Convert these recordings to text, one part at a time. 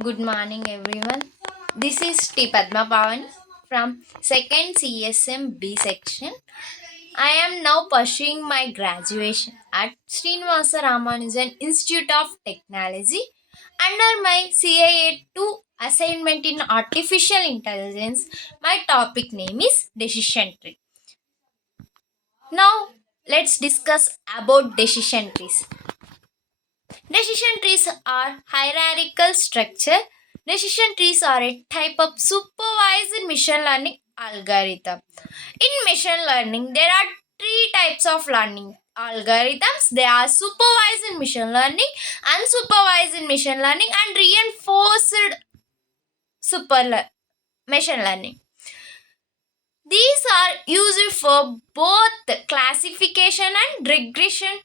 Good morning, everyone. This is T. Padma Pavan from 2nd CSM B section. I am now pursuing my graduation at Srinivasa Ramanujan Institute of Technology under my CIA 2 assignment in Artificial Intelligence. My topic name is Decision Tree. Now, let's discuss about decision trees. Decision trees are hierarchical structure. Decision trees are a type of supervised machine learning algorithm. In machine learning, there are three types of learning algorithms. They are supervised machine learning, unsupervised machine learning, and reinforced machine learning. These are used for both classification and regression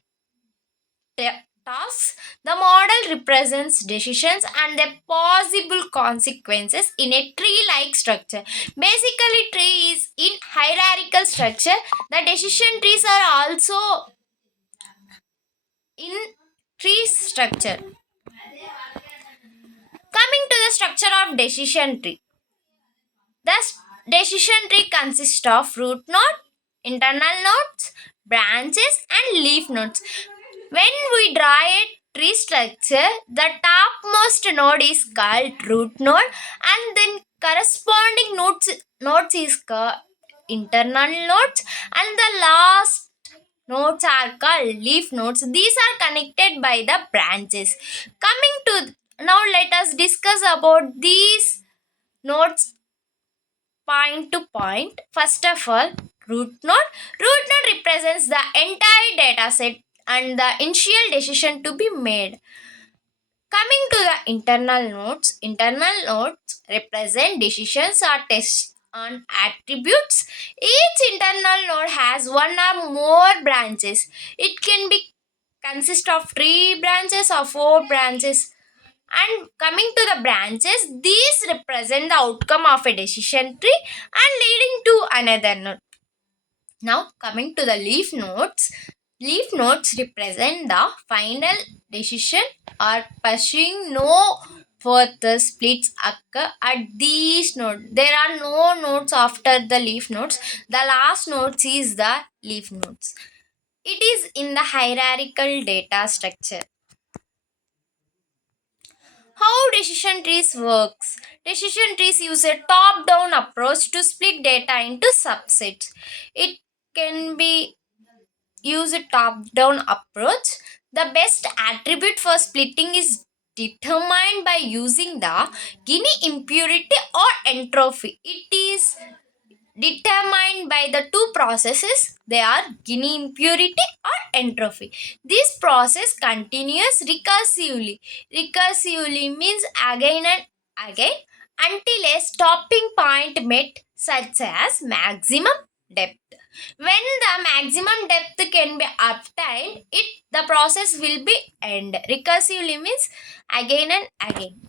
tasks. The model represents decisions and their possible consequences in a tree like structure. Basically, tree is in hierarchical structure. The decision trees are also in tree structure. Coming to the structure of decision tree. The decision tree consists of root node, internal nodes, branches, and leaf nodes. When we draw a tree structure, the topmost node is called root node, and then corresponding nodes is called internal nodes, and the last nodes are called leaf nodes. These are connected by the branches. Coming to now, let us discuss about these nodes point to point. First of all, root node. Root node represents the entire data set and the initial decision to be made. Coming to the internal nodes represent decisions or tests on attributes. Each internal node has one or more branches. It can be consist of three branches or four branches. And coming to the branches, these represent the outcome of a decision tree and leading to another node. Now, coming to the leaf nodes represent the final decision or pursuing no further splits occur at these nodes. There are no nodes after the leaf nodes. The last nodes is the leaf nodes. It is in the hierarchical data structure. How decision trees works? Decision trees use a top-down approach to split data into subsets. It can be use a top-down approach. The best attribute for splitting is determined by using the Gini impurity or entropy. It is determined by the two processes. They are Gini impurity or entropy. This process continues recursively. Recursively means again and again until a stopping point met, such as maximum depth. When the maximum depth can be obtained, it the process will be end. Recursively means again and again.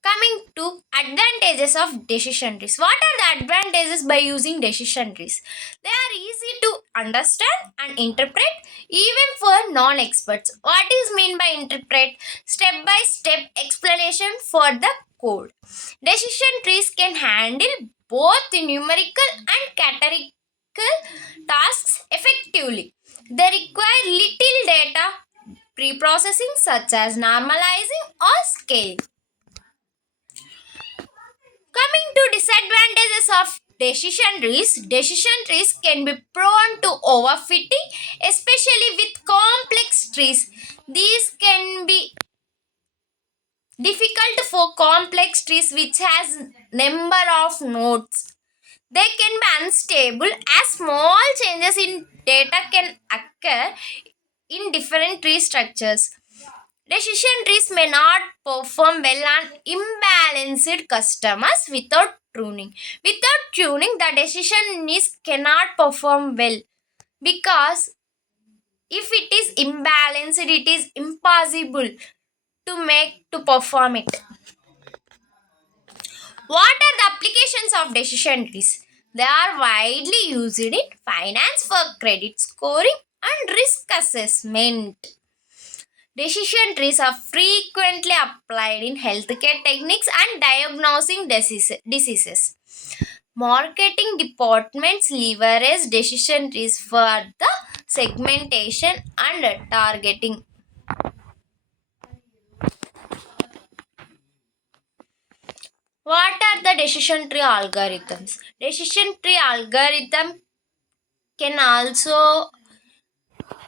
Coming to advantages of decision trees. What are the advantages by using decision trees? They are easy to understand and interpret even for non-experts. What is mean by interpret? Step by step explanation for the code. Decision trees can handle both numerical and categorical tasks effectively. They require little data pre-processing such as normalizing or scaling. Coming to disadvantages of decision trees can be prone to overfitting, especially with complex trees. These can be difficult for complex trees which has number of nodes. They can be unstable as small changes in data can occur in different tree structures. Decision trees may not perform well on imbalanced customers without tuning. Without tuning, the decision is cannot perform well because if it is imbalanced, it is impossible to perform it. What are the applications of decision trees? They are widely used in finance for credit scoring and risk assessment. Decision trees are frequently applied in healthcare techniques and diagnosing diseases. Marketing departments leverage decision trees for the segmentation and targeting. What are the decision tree algorithms? Decision tree algorithm can also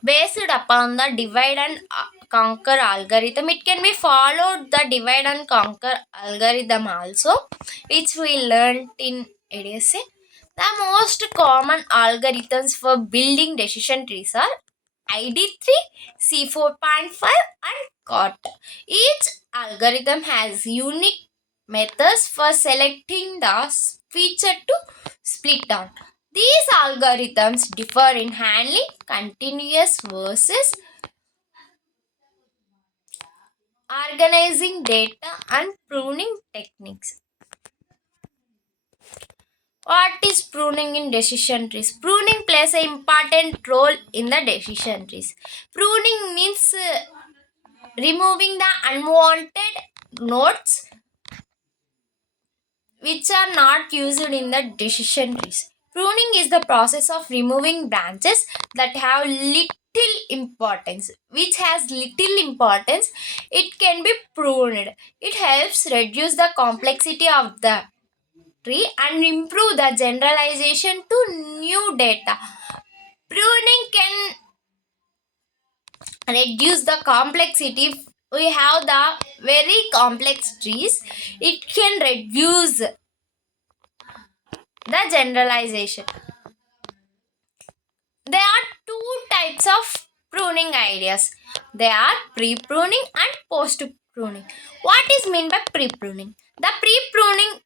based upon the divide and conquer algorithm. It can be followed the divide and conquer algorithm also, which we learned in ADSA. The most common algorithms for building decision trees are ID3, C4.5 and COT. Each algorithm has unique methods for selecting the feature to split down. These algorithms differ in handling continuous versus organizing data and pruning techniques. What is pruning in decision trees? Pruning plays an important role in the decision trees. Pruning means removing the unwanted nodes which are not used in the decision trees. Pruning is the process of removing branches that have little importance. Which has little importance, it can be pruned. It helps reduce the complexity of the tree and improve the generalization to new data. Pruning can reduce the complexity. If we have the very complex trees, it can reduce the generalization. There are two types of pruning ideas. They are pre-pruning and post-pruning. What is meant by pre-pruning? The pre-pruning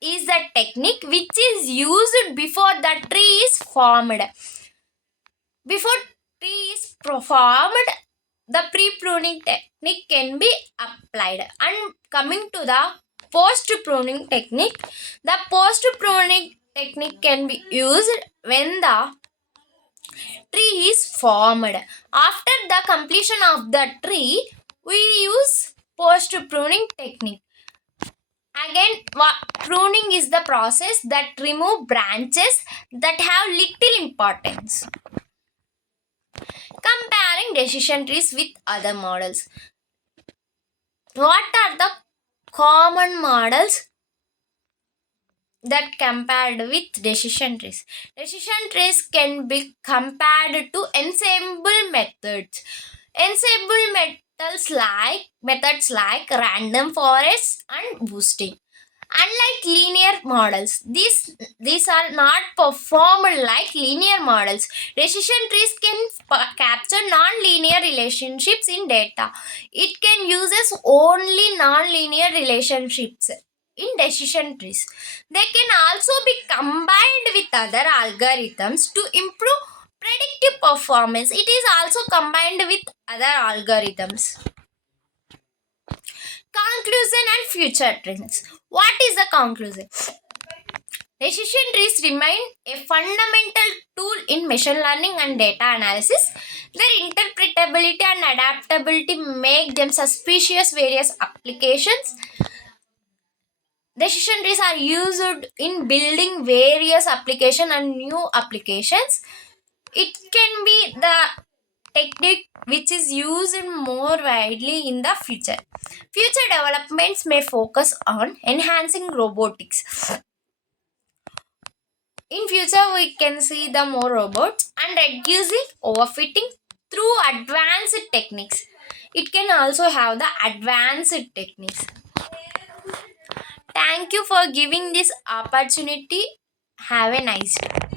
is the technique which is used before the tree is formed. Before tree is formed, the pre-pruning technique can be applied. And coming to the post-pruning technique, the post-pruning technique can be used when the tree is formed. After the completion of the tree, we use post pruning technique. Again, pruning is the process that remove branches that have little importance. Comparing decision trees with other models. What are the common models that compared with decision trees? Decision trees can be compared to ensemble methods. Ensemble methods like random forests and boosting. Unlike linear models, these are not performed like linear models. Decision trees can capture non-linear relationships in data. It can uses only non-linear relationships in decision trees. They can also be combined with other algorithms to improve predictive performance. It is also combined with other algorithms. Conclusion and future trends. What is the conclusion? Decision trees remain a fundamental tool in machine learning and data analysis. Their interpretability and adaptability make them suspicious various applications. Decision trees are used in building various applications and new applications. It can be the technique which is used more widely in the future. Future developments may focus on enhancing robotics. In future, we can see the more robots and reducing overfitting through advanced techniques. It can also have the advanced techniques. Thank you for giving this opportunity. Have a nice day.